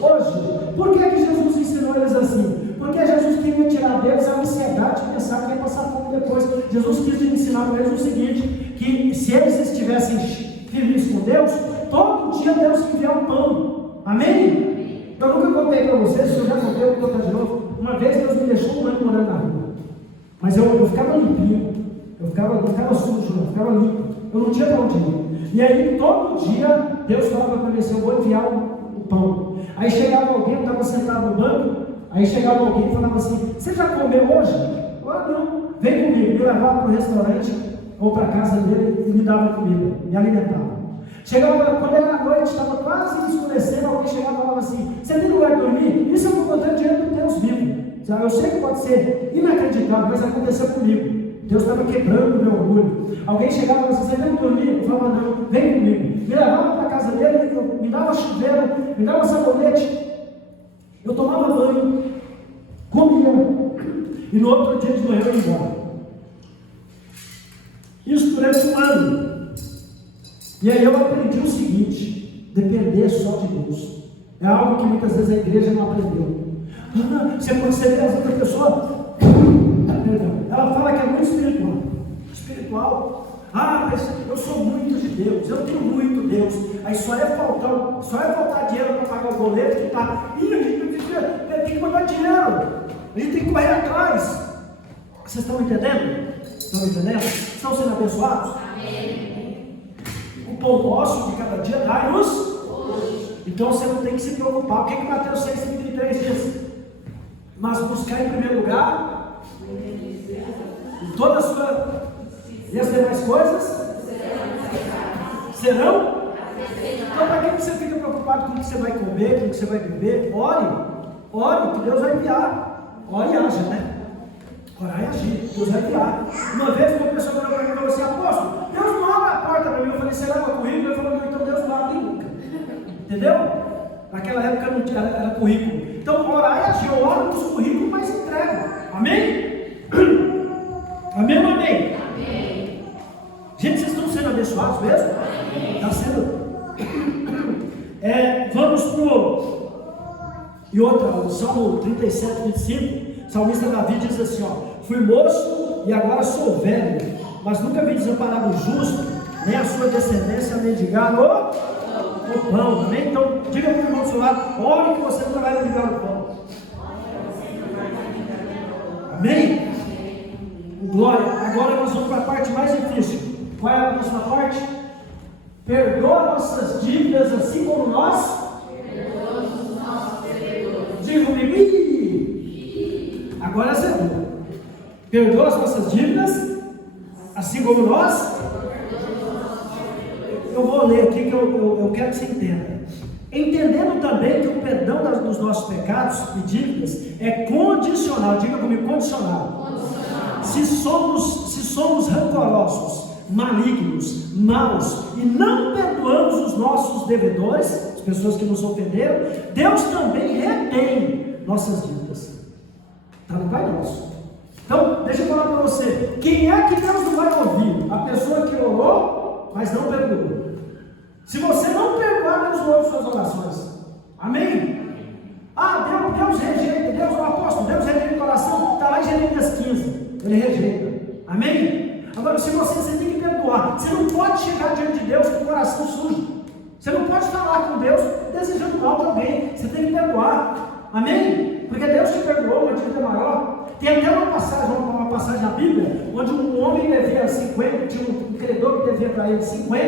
hoje. Por que Jesus ensinou eles assim? Porque Jesus queria tirar deles a ansiedade de pensar que ia passar fome depois. Jesus quis ensinar para eles o seguinte: que se eles estivessem firmes com Deus, todo dia Deus ia enviar um pão. Amém? Eu nunca contei para vocês, se eu já contei, eu vou contar de novo. Uma vez Deus me deixou um ano morando na rua, mas eu ficava limpinho, eu ficava sujo, eu ficava limpo, eu não tinha para onde ir. E aí todo dia Deus falava para mim assim: eu vou enviar o pão. Aí chegava alguém, eu estava sentado no banco, aí chegava alguém e falava assim: você já comeu hoje? Não, vem comigo. Me levava para o restaurante ou para a casa dele e me dava comida, me alimentava. Chegava, quando era à noite, estava quase escurecendo, alguém chegava e falava assim: você tem lugar de dormir? Isso eu estou contando diante do Deus vivo. Eu sei que pode ser inacreditável, mas aconteceu comigo. Deus estava quebrando o meu orgulho. Alguém chegava e falava assim: você tem que dormir? Eu falava: não, vem comigo. Me levava para a casa dele, me dava chuveiro, me dava sabonete. Eu tomava banho, comia, e no outro dia de manhã eu ia embora. Isso durante um ano. E aí eu aprendi o seguinte: depender só de Deus. É algo que muitas vezes a igreja não aprendeu. Você pode ser as outras pessoas, ela fala que é muito espiritual. Mas eu sou muito de Deus, eu tenho muito Deus. Aí só é faltar dinheiro para pagar o boleto que está. Tem que mandar dinheiro, a gente tem que correr atrás. Vocês estão entendendo? Estão sendo abençoados? Amém. O pão nosso de cada dia dá-nos hoje. Então você não tem que se preocupar. O que Mateus 6,33 diz? Mas buscar em primeiro lugar e todas as suas e as demais coisas serão. Então para que você fica preocupado com o que você vai comer, com o que você vai beber? Ore que Deus vai enviar. Ore e haja, né? Orar e agir, Deus vai enviar. Uma vez uma pessoa falou para mim e falou assim: apóstolo, Deus não abre a porta para mim. Eu falei: você leva currículo? Ele falou: não, então Deus não abre nunca. Entendeu? Naquela época não tinha, era currículo. Então orar e agir, eu oro nos currículos, mas entrego. Amém? Amém ou não amém? Amém. Gente, vocês estão sendo abençoados mesmo? Está sendo? Vamos para o. E outra, o Salmo 37, 25. O salmista Davi diz assim: fui moço e agora sou velho, mas nunca vi desamparado o justo, nem a sua descendência mendigar o pão. Amém? Então, diga para o irmão do seu lado: ore que você nunca vai mendigar o pão. Amém? Glória. Agora nós vamos para a parte mais difícil. Qual é a próxima parte? Perdoa nossas dívidas assim como nós perdoamos os nossos devedores. Diga comigo. Agora é boa. Perdoa as nossas dívidas assim como nós. Eu vou ler aqui que eu quero que você entenda. Entendendo também que o perdão dos nossos pecados e dívidas é condicional. Diga comigo: condicional. Se somos rancorosos, malignos, maus e não perdoamos os nossos devedores, as pessoas que nos ofenderam, Deus também retém nossas dívidas. Está no Pai Nosso. Então, deixa eu falar para você: quem é que Deus não vai ouvir? A pessoa que orou, mas não perdoou. Se você não perdoar, Deus não ouve suas orações. Amém? Deus rejeita. Deus, o apóstolo, Deus rejeita o coração. Está lá em Jeremias 15. Ele rejeita. Amém? Agora, se você tem que perdoar. Você não pode chegar diante de Deus com o coração sujo. Você não pode falar com Deus desejando mal para alguém, você tem que perdoar, amém? Porque Deus te perdoou, uma dívida maior. Tem até uma passagem na Bíblia, onde um homem devia 50, tinha um credor que devia para ele 50,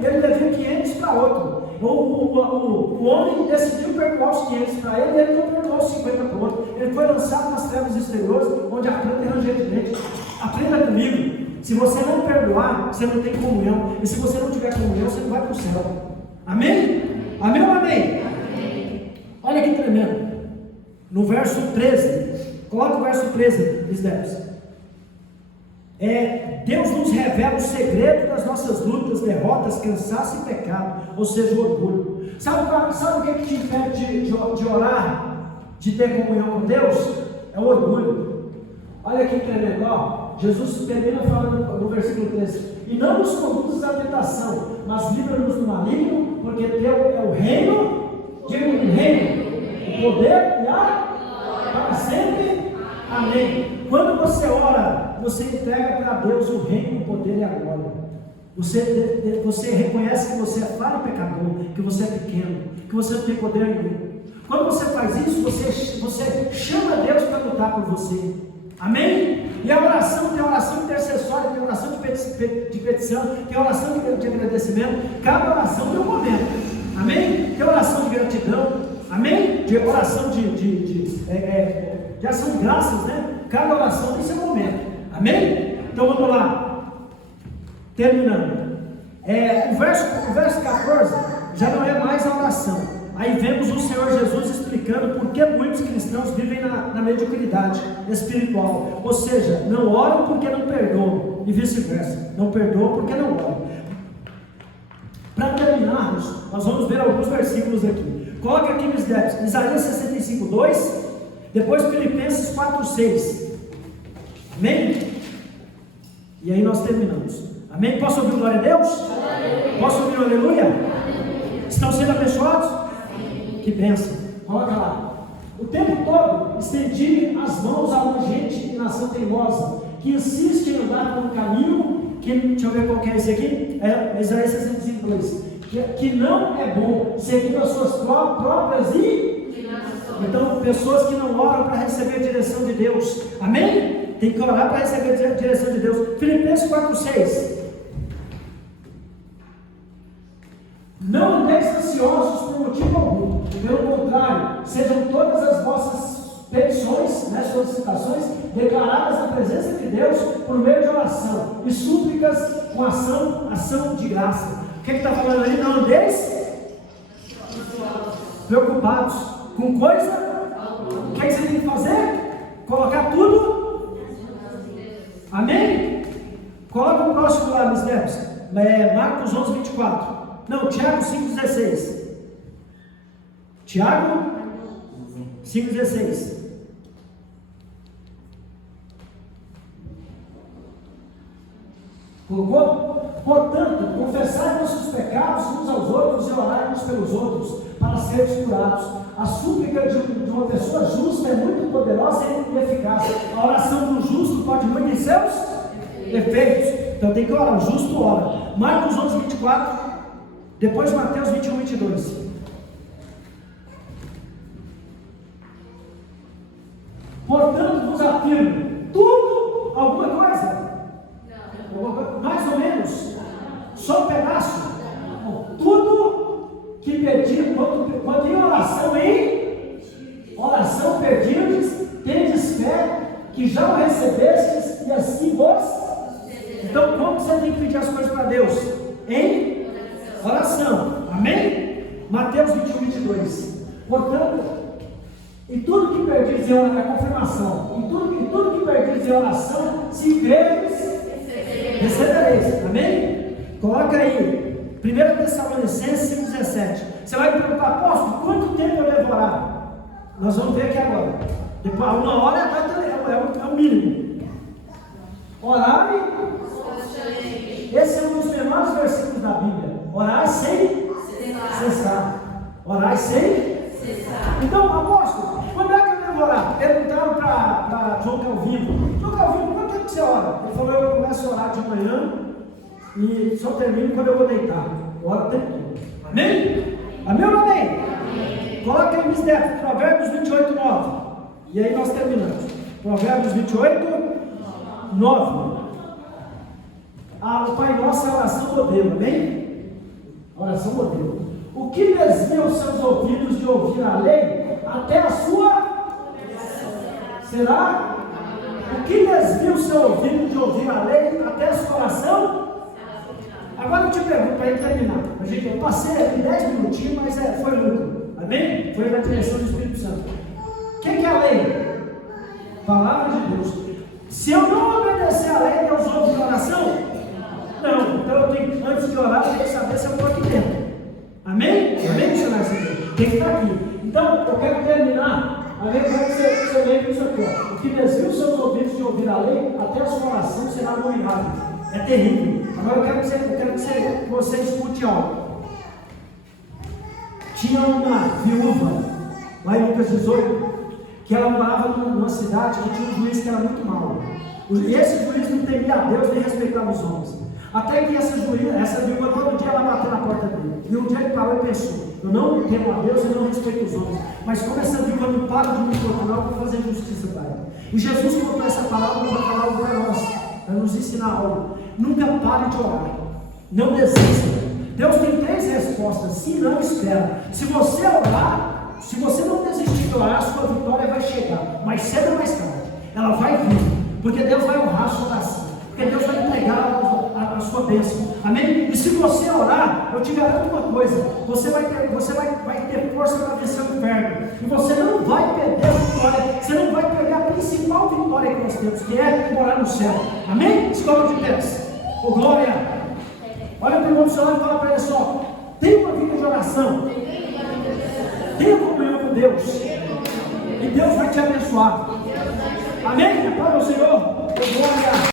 e ele devia 500 para outro. O homem decidiu perdoar os 500 para ele, e ele não perdoou os 50 para o outro. Ele foi lançado nas trevas exteriores, onde a planta é ranger de leite. Aprenda comigo, se você não perdoar, você não tem comunhão, e se você não tiver comunhão, você não vai para o céu. Amém? Amém ou amém? Amém. Olha que tremendo. No verso 13, coloca o verso 13, Lisdéus. Deus nos revela o segredo das nossas lutas, derrotas, cansaço e pecado, ou seja, o orgulho. Sabe o que te impede de orar, de ter comunhão com Deus? É o orgulho. Olha que tremendo, ó. Jesus termina falando no versículo 13: e não nos conduzas à tentação, mas livra-nos do maligno, porque teu é o reino, diga o reino, o poder e a para sempre, amém. Quando você ora, você entrega para Deus o reino, o poder e a glória. Você reconhece que você é falho e pecador, que você é pequeno, que você não tem poder nenhum. Quando você faz isso, você chama Deus para lutar por você, amém? E a oração, tem oração intercessória, tem oração de petição, tem oração de agradecimento. Cada oração tem um momento, amém? Tem oração de gratidão, amém? De oração de ação de graças, né? Cada oração tem seu momento, amém? Então vamos lá, terminando. O verso 14 já não é mais a oração. Aí vemos o Senhor Jesus explicando por que muitos cristãos vivem na mediocridade espiritual. Ou seja, não oram porque não perdoam, e vice-versa. Não perdoam porque não oram. Para terminarmos, nós vamos ver alguns versículos aqui. Coloca aqui nos débitos, Isaías 65, 2, depois Filipenses 4, 6. Amém? E aí nós terminamos. Amém? Posso ouvir glória a Deus? Posso ouvir aleluia? Estão sendo abençoados? Que bênção. Coloca lá. O tempo todo estendi as mãos a uma gente e nação teimosa, que insiste em andar por um caminho que, deixa eu ver qual que é esse aqui, Isaías 65, 2, que não é bom, seguindo as suas próprias então, pessoas que não oram para receber a direção de Deus, amém? Tem que orar para receber a direção de Deus. Filipenses 4, 6. Não andeis ansiosos por motivo algum, pelo contrário, sejam todas as vossas petições, né, solicitações, declaradas na presença de Deus por meio de oração e súplicas com ação de graça. O que está falando aí? Não andeis preocupados com coisa. O que você tem que fazer? Colocar tudo. Amém? Coloca o próximo lá, meus netos. Marcos 11, 24. Não, Tiago 5,16. Tiago 5,16. Colocou? Portanto, confessai nossos pecados uns aos outros e orai uns pelos outros, para serem curados. A súplica de uma pessoa justa é muito poderosa e eficaz. A oração do justo pode muito em seus efeitos. Então tem que orar, o justo ora. Marcos 11, 24. Depois Mateus 21, 22. Portanto, vos afirmo, tudo, alguma coisa? Não. Mais ou menos? Só um pedaço? Não. Tudo que pedir, quando em oração pedirdes, tendes fé, que já o recebestes, e assim vos. Então, como você tem que pedir as coisas para Deus? Em oração, amém? Mateus 21, 22. Portanto, e tudo que perdires em oração, é a confirmação, e tudo que perdires em oração, se creres, recebereis, amém? Coloca aí, 1 Tessalonicenses 5,17. Você vai me perguntar, apóstolo, quanto tempo eu devo orar? Nós vamos ver aqui agora. Depois, 1 hora é o mínimo. Orar. Esse é um dos menores versículos da Bíblia. Orar sem cessar. Orar sem cessar. Então, apóstolo, quando é que eu devo orar? Perguntaram para João Calvino. João Calvino, quanto tempo você ora? Ele falou, eu começo a orar de manhã e só termino quando eu vou deitar. Eu oro o tempo todo. Amém? Amém ou não amém? Coloca aí, Miss Neto, Provérbios 28, 9. E aí nós terminamos. Provérbios 28, 9. O Pai Nosso é a oração modelo, amém? Oração modelo. O que desvia os seus ouvidos de ouvir a lei, até a sua... Será? O que desvia o seu ouvido de ouvir a lei, até a sua oração? Agora eu te pergunto, para terminar. Eu passei aqui 10 minutinhos, mas foi muito. Amém? Foi na direção do Espírito Santo. O que é a lei? Palavra de Deus. Se eu não obedecer a lei, Deus ouve minha oração? Não. Então eu tenho, antes de orar, eu tenho que saber se eu estou aqui dentro. Amém? Amém, missionário? Tem que estar aqui. Então, eu quero terminar. Amém? Eu quero que você lembre isso aqui. Ó. O que desvia os seus ouvidos de ouvir a lei, até a sua oração será muito rápido. É terrível. Agora eu quero que você escute algo. Tinha uma viúva, lá em Lucas 18, que ela morava numa cidade que tinha um juiz que era muito mau. E esse juiz não temia a Deus nem respeitava os homens. Até que essa viúva, todo dia ela bateu na porta dele. E um dia ele parou e pensou: eu não temo a Deus e não respeito os homens. Mas como essa viúva não para de me procurar, eu vou fazer justiça para ela. E Jesus contou essa palavra para falar algo para nós, para nos ensinar algo. Nunca pare de orar. Não desista. Deus tem 3 respostas: sim, não, espera. Se você orar, se você não desistir de orar, a sua vitória vai chegar. Mais cedo ou mais tarde, ela vai vir. Porque Deus vai honrar a sua oração. Porque Deus vai entregar a sua bênção. Amém? E se você orar, eu te garanto uma coisa: você vai ter força para vencer o inferno. E você não vai perder a vitória. Você não vai perder a principal vitória que nós temos, que é morar no céu. Amém? Escola de Deus. Oh, glória! Olha para o irmão do seu lado e fala para ele só: tenha uma vida de oração. Tenha comunhão com Deus. E Deus vai te abençoar. Amém? Aplauda o Senhor. Oh, glória!